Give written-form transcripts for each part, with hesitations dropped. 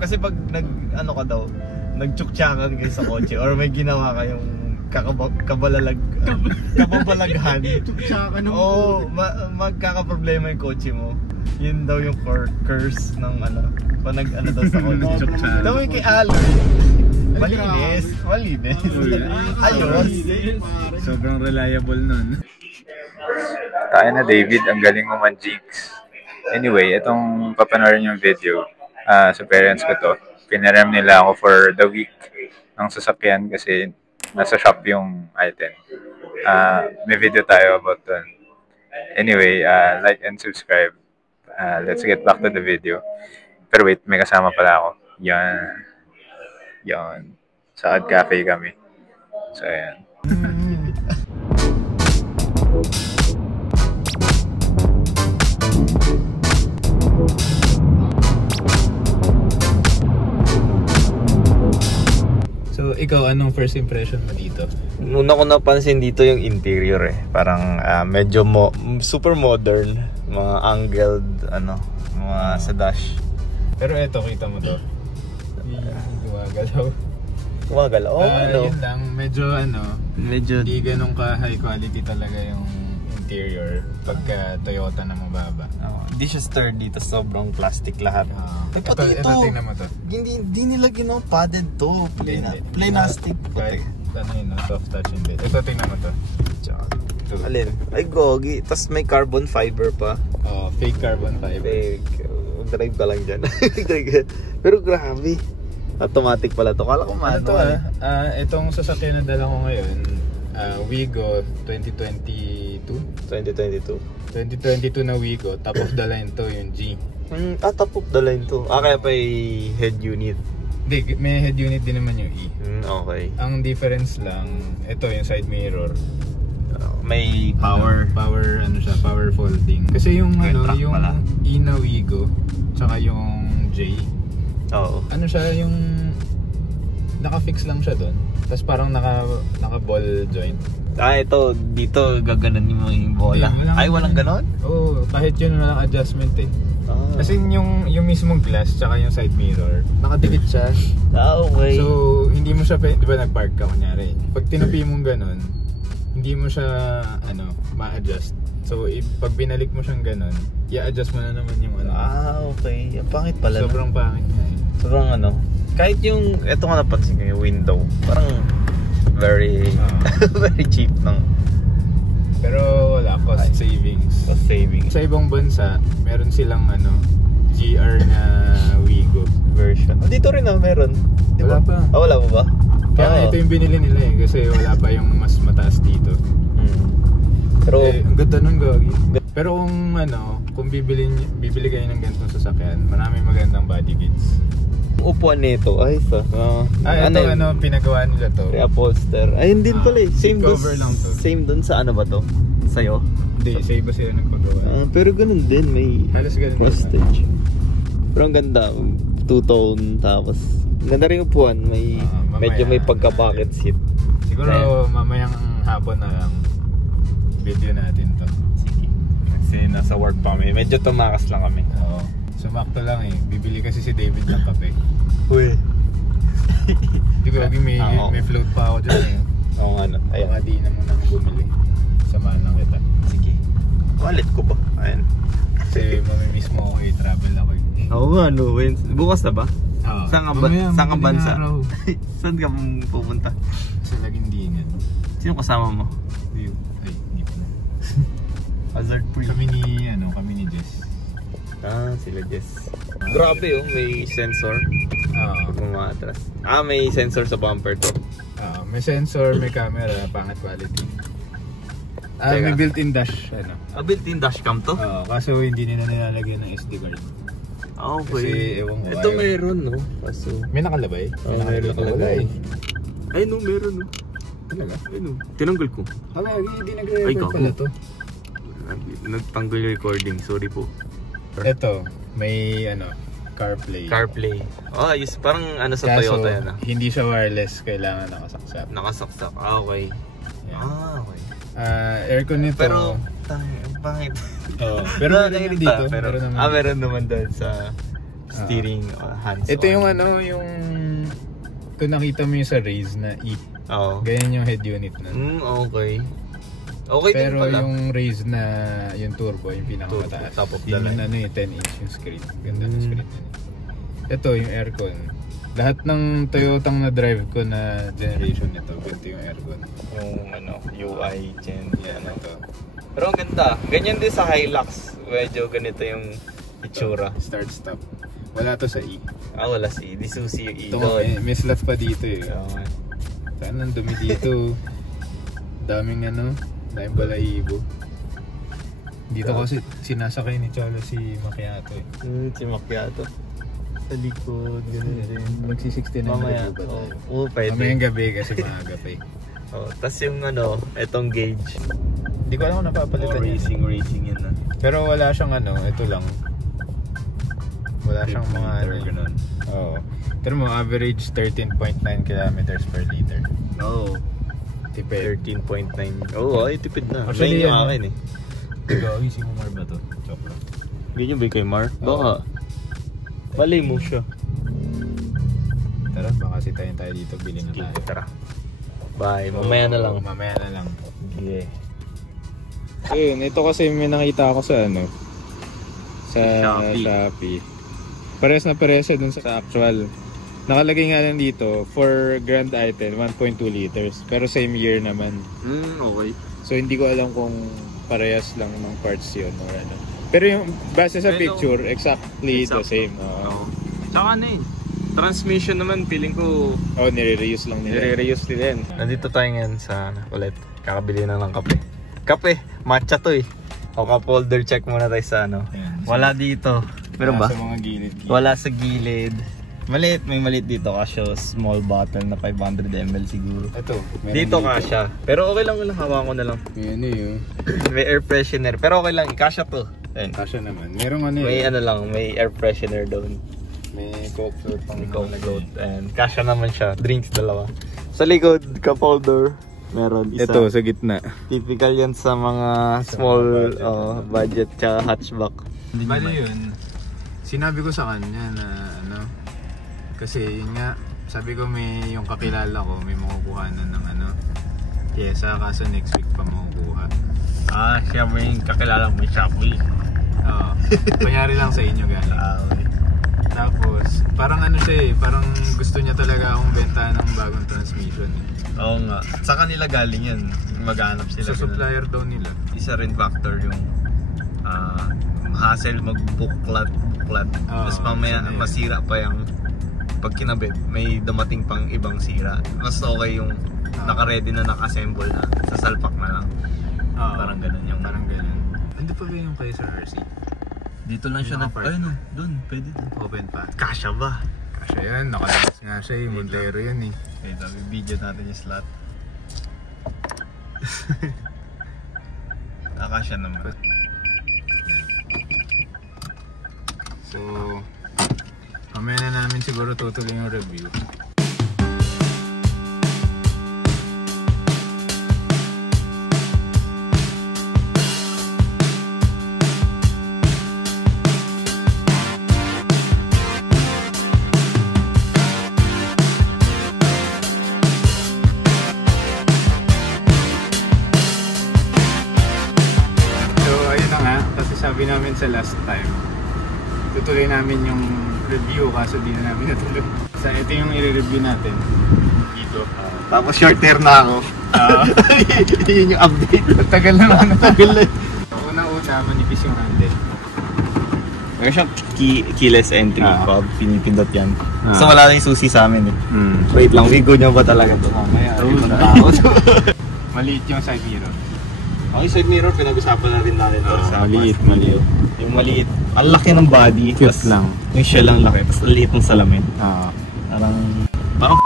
kasi pag ano ka daw, nagtsuktsakan kayo sa kotse or may ginawa kayong kababalaghan. Tsuktsakan ng magkakaproblema yung kotse mo. Yun daw yung curse ng pag daw sa kotse. Tawag kay Aloy. Malinis. Ayos. Sobrang reliable nun. Tayo na David, ang galing mo man Jinx. Anyway, itong papanoorin yung video sa parents ko to. Pinaram nila ako for the week ng sasakyan kasi nasa shop yung item. May video tayo about that. Anyway, like and subscribe. Let's get back to the video. Pero wait, may kasama pala ako. Yan. Sa Ad Cafe kami. So, ayan. So, ikaw, anong first impression mo dito? Una ko napansin dito yung interior Parang medyo super modern. Mga angled, mga sa dash. Pero eto, kita mo to. Gumagalaw. Yun lang, medyo di ganun ka high quality talaga yung interior pagka Toyota na mababa. Hindi siya sturdy, dito sobrang plastic lahat. Ito, tingnan mo to. Hindi nila padded to. Plastic. Soft touch hindi. Ito, tingnan mo to. Alin? Ay, gogi. Tapos may carbon fiber pa. Fake carbon fiber. Fake. Drive ka lang dyan. Pero grabe. Automatic pala to. Kala ko manual. Itong sasakyan na dala ko ngayon, Wigo 2022 na Wigo. Top of the line to yung G. Top of the line to. Kaya pa yung head unit. Hindi, may head unit din naman yung E. Okay. Ang difference lang, ito yung side mirror. May power folding. Kasi yung yung pala. E na Wigo tsaka yung J. Siya yung naka-fix lang siya doon. Tapos parang naka-ball joint. Ito dito gaganon yung bola. Walang ganon? Kahit yun walang adjustment Kasi yung mismong glass tsaka yung side mirror, nakadikit siya. Okay. So hindi mo siya, di ba nag-park ka kunyari. Pag tinupi mong ganon, hindi mo siya ma-adjust. So pag binalik mo siyang ganon, i-adjust mo na naman yung okay. Pangit pala. Sobrang pangit nga Sobrang kahit yung, eto nga napansin ko yung window, parang very very cheap Pero wala, cost savings. Sa ibang bansa, meron silang GR na Wigo version. Dito rin meron. Wala pa. Wala pa ba? Kaya ito yung binili nila kasi wala pa yung mas mataas dito. Pero ang ganda nun, Gogi. Pero kung bibili kayo ng ganitong sasakyan, maraming magandang body kits. Upuan nito, pinagawa nila to. Reupholster. Ayun din pala Same cover lang to. Same dun sa ba to? Sa'yo? Hindi, sa iba sila nagpagawa. Pero ganun din, may halos ganun postage. Pero ang ganda, two-tone, tapos ganda rin upuan, medyo may pagka-pocket seat. Siguro mamayang hapon na lang video natin to. Sige. Kasi nasa work pa kami, medyo tumakas lang kami. Sumakto lang bibili kasi si David ng kape. Uy. Di ko may float pa ako dyan Oo nga Baka di na muna akong bumili. Samahan lang kita. Sige. Wallet ko ba? Ayan. Kasi mamimiss mo ako travel ako Oo nga bukas na ba? Saan ka bansa? Saan ka pupunta? Sa Lagindingan. Sino kasama mo? Hindi pa na. Hazard free. Kami ni Jess. Sila Jess. Grabe may sensor. Pag umaatras. May sensor sa bumper to. May sensor, may camera, pangit quality. May built-in dash. Built-in dashcam to? Kaso hindi nila nilalagyan ng SD card. Okay. Kasi ewan ko. Ito meron Kaso may nakalabay? May nakalagay. Ay meron Talaga? Tinanggal ko. Hindi nagre-record pala to. Nagtanggal yung recording, sorry po. Ito, may CarPlay. Ayos. Parang sa Toyota yan hindi siya wireless, kailangan nakasaksak. Okay. Okay. Aircon nito. Pero pangit. Pero meron dito. Meron naman doon sa steering, hands-on. Ito yung yung kung nakita mo yung sa Raze na E. Oo. Ganyan yung head unit nun. Okay. Okay din Pero pala. yung Raze na yung turbo, yung pinakamataas. Top of the yun line. yung 10-inch yung screen. Ganda ng screen. Ito yung aircon. Lahat ng Toyotang na drive ko na generation nito, ganito yung aircon. Yung UI, gen, Ito. Pero ang ganda. Ganyan din sa Hilux. Medyo ganito yung itsura. Start-stop. Wala to sa E. Wala si Isuzu yung E. Ito, may slot pa dito eh. Okay. Saan ang dumi dito? Daming daming balahibo. Dito kasi sinasakay ni Cholo si Macchiato eh. Si Macchiato. Sa likod, gano'n din. Magsi-69 Mamaya, ba tayo? oo, pwede. Mamayang gabi kasi maaga pa eh. Tapos yung etong gauge. Hindi ko alam kung napapalitan yun. Racing yun na. Pero wala siyang ito lang. Wala siyang mga ganun. Oo. Pero mo average 13.9 kilometers per liter. Oo. Tipid. 13.9. Oo, ay tipid na. Actually, May yung akin eh. Gagi, si Umar ba to? Chopra. Ganyan ba kay Mark? Baka. Palay mo siya. Tara, baka sitayin tayo dito. Bilhin na tayo. Tara. Bye. Mamaya na lang. Mamaya na lang. Yeah. Ayun, ito kasi may nakita ako sa sa Shopee. Parehas na parehas dun sa actual. Nakalagay nga lang dito for Grand Item 1.2 liters pero same year naman. Okay. So hindi ko alam kung parehas lang ng parts yun or ano. Pero yung base sa picture, exactly the same. Tsaka transmission naman, feeling ko nire-reuse lang nila. nire-reuse nila yan. Nandito tayo ngayon sa ulit. Kakabili na ng kape. Kape, matcha to eh. O cup holder, check muna tayo sa Ayan. Wala dito. Meron ba? Sa mga gilid. Wala sa gilid. Maliit, may maliit dito kasi small bottle na 500 ml siguro. Ito. Dito kasya. Pero okay lang, hawakan ko na lang. Yan yun. May air freshener. Pero okay lang, ikasya to. Ayun. Kasya naman. Merong May may air freshener doon. May Coke float pang May Coke float. And kasya naman siya. Drinks dalawa. Sa likod, cup holder. Meron isa. Ito sa gitna. Typical yan sa mga small budget tsaka hatchback. Bali yun. Sinabi ko sa kanya na kasi yun nga, sabi ko may yung kakilala ko may makukuha na ng Fiesta, kaso next week pa makukuha. Siya may kakilala mo yung Shopee. Oo. Panyari lang sa inyo galing. Okay. Tapos, parang siya eh, parang gusto niya talaga akong benta ng bagong transmission eh. Oo nga. Sa kanila galing yan. Maghanap sila. Sa supplier daw nila. Isa rin factor yung hassle mag-booklet. Tapos mamaya masira pa yung pag kinabit, may dumating pang ibang sira. Mas okay yung naka-ready na naka-assemble na. Sa salpak na lang. Parang ganun yung parang ganun. Hindi pa ba yung kayo sa RC? Dito lang siya doon, pwede doon. Open pa. Kasya ba? Kasya yan, nakalabas nga siya eh. Montero yan eh. Okay, sabi video natin yung slot. Kasya naman. So, mamaya na namin siguro tutuloy yung review. Sabi namin sa last time, tutuloy namin yung review kaso di na namin natuloy. Ito yung i-review natin dito. Tapos short hair na ako. Yun yung update. Tagal naman. Tagal na. Una-una, manipis yung handle. Meron siyang keyless entry. Pinipindot yan. So wala na yung susi sa amin eh. Wait lang, wigo niya ba talaga ito? Maliit yung side mirror. Ang side mirror, pinag-usapan na rin natin. Maliit. Yung maliit. Ang laki ng body. Cute lang. Yung shell lang laki. Tapos ang liit ng salamin. Parang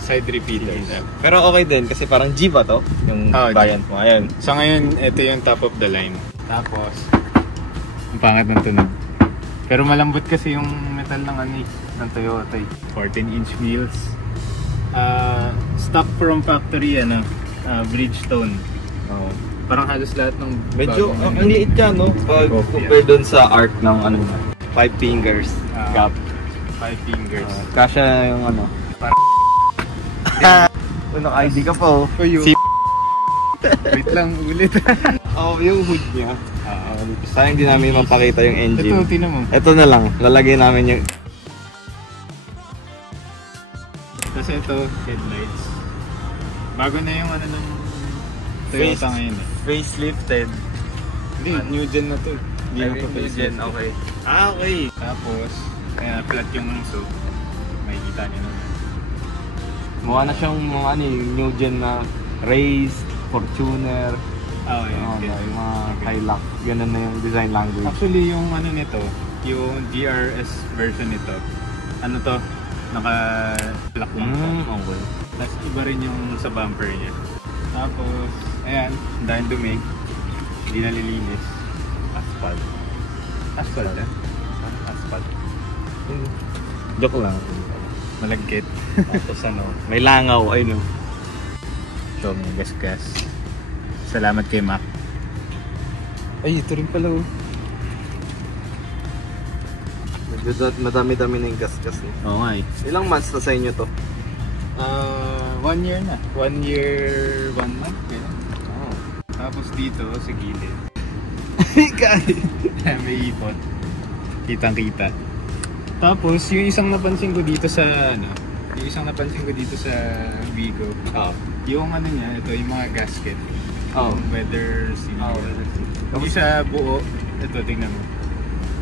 side repeaters. Pero okay din kasi parang G ba to? Yung variant mo. Ayan. So ngayon, ito yung top of the line. Tapos, ang pangat ng tunog. Pero malambot kasi yung metal ng ng Toyota. 14-inch wheels. Stock from factory, Bridgestone. Parang halos lahat ng medyo ang liit ka, no? Pag compare doon sa arc ng 5 fingers gap. 5 fingers. Kasya yung ano. Unang ID ka pa oh. Wait lang, ulit. Yung hood niya. Sayang hindi namin mapakita yung engine. Ito, tinan mo. Ito na lang, lalagay namin yung... Kasi ito, headlights. Bago na yung ano ng Toyota ngayon eh. Facelifted. Hindi, new gen na to. Hindi na pa facelift. Okay. Okay. Tapos, kaya flat yung so makikita niyo naman. Mukha na siyang mga new gen na race, Fortuner. Yung mga Hilux. Ganun na yung design language. Actually, yung ano nito, yung GRS version nito, ano to, naka-black lang to. Okay. Tapos iba rin yung sa bumper niya. Tapos, ayan, dahil dumig, hindi nalilinis. Asphalt. Asphalt eh? Asphalt. Joke lang. Malagkit. Tapos ano, May langaw, ayun o. so may gas-gas. Salamat kay Mac. Ay, ito rin pala oh. Madami-dami na yung gas-gas eh. Oo nga eh. Ilang months na sa inyo to? 1 year na. 1 year, 1 month. Kaya. Oh. Tapos dito, sa gilid. Kahit. May ipot. Kitang-kita. Tapos, yung isang napansin ko dito sa, Vigo. Yung ano niya, ito yung mga gasket. Yung weather seal. Hindi siya buo. Ito, tingnan mo.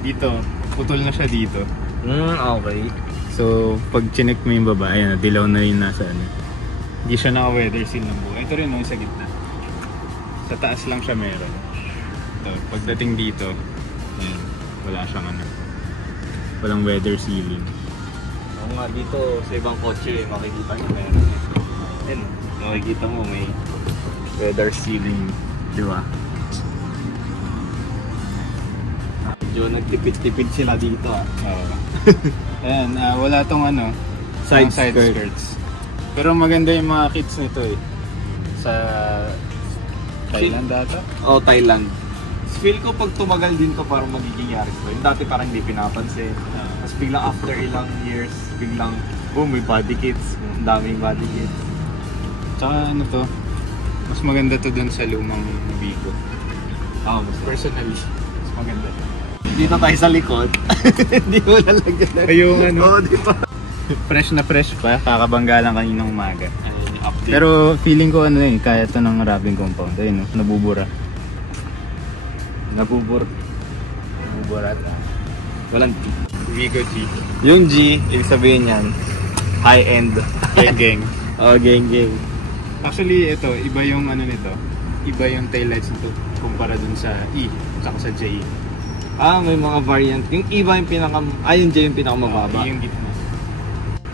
Dito, putol na siya dito. Okay. So, pag chinek mo yung baba, ayan, dilaw na rin nasa ano. Hindi siya naka-weather seal ng buo. Ito rin, no, sa gitna. Sa taas lang siya meron. So, pagdating dito, ayan, wala siyang ano. Walang weather sealing. Oo nga, dito sa ibang kotse, makikita nyo meron eh. Ayan, makikita mo may weather sealing. Di ba? Medyo nagtipid-tipid sila dito ah. Oo. Ayan, wala tong ano, Side skirts. Pero maganda yung mga kits nito eh. Sa Thailand data? Thailand. Feel ko pag tumagal din to parang magiging Yaris to. Yung dati parang hindi pinapansin. Tapos biglang after ilang years, biglang may body kits. Ang daming body kits. Tsaka ano to, mas maganda to dun sa lumang Vigo. Mas Personally, mas maganda siya. Dito tayo sa likod. Hindi mo lalagyan na. Yung ano, di ba? fresh na fresh pa, kakabangga lang kaninang umaga. Pero feeling ko ano eh, kaya to ng wrapping compound. Ayun, nabubura. Nabuburat. Walang G. Vigo G. Yung G, ibig sabihin yan, high-end. Gang. Gang. Actually, ito, iba yung ano nito. Iba yung taillights nito kumpara dun sa E, saka sa J. May mga variant. Yung iba yung yung J yung pinakamababa. Yung gitna.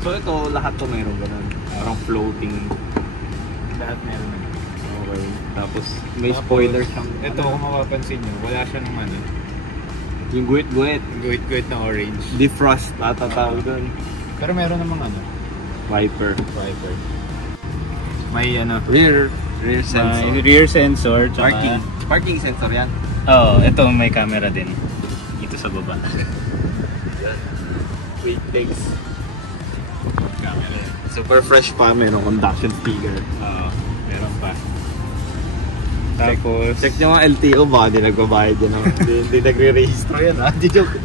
So ito, lahat to mayroon ganun. Parang floating. Lahat meron na. Okay. Tapos may spoiler siyang. Ito, kung mapapansin nyo, wala siya ng ano. Yung guwit-guwit. Guhit-guhit na orange. Defrost, tatatawag doon. Pero meron namang ano. Wiper. May ano. Rear sensor. May rear sensor. Tsaka... Parking sensor yan. Ito may camera din. Dito sa baba. Wait, thanks. Camera. Super fresh pa, mayroong conduction speaker. Meron pa. Tapos... Check nyo nga LTO ba? Hindi nagbabayad yan. Hindi nagre-registro yan ha. Di joke.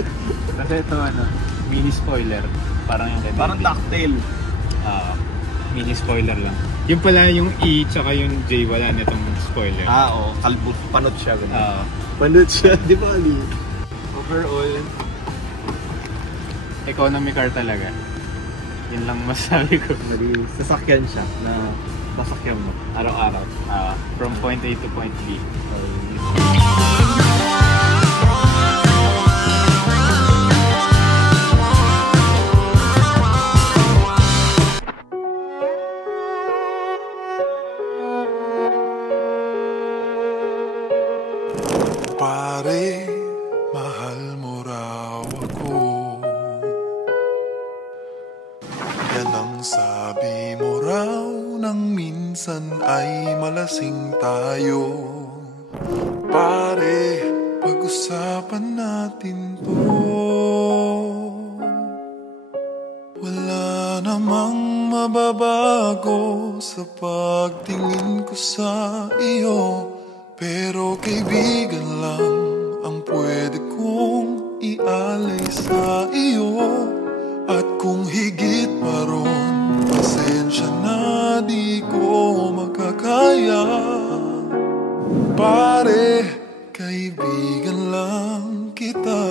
Kasi ito ano, mini spoiler. Parang yung kay Parang ducktail. Mini spoiler lang. Yung pala yung E tsaka yung J wala na itong spoiler. Kalbut. Panot siya. Panot siya, di ba Ali? Overall, economy car talaga. Yun lang masabi ko. Sasakyan siya na sasakyan mo araw-araw. From point A to point B. Pare, mahal mo raw ako. Yan ang sabi mo raw nang minsan ay malasing tayo. Pare, pag-usapan natin to. Wala namang mababago sa pagtingin ko sa iyo, pero kaibigan lang ang pwede kong ialay sa iyo. At kung higit pa ron, pasensya na di ko makakaya. Pare, kaibigan lang kita.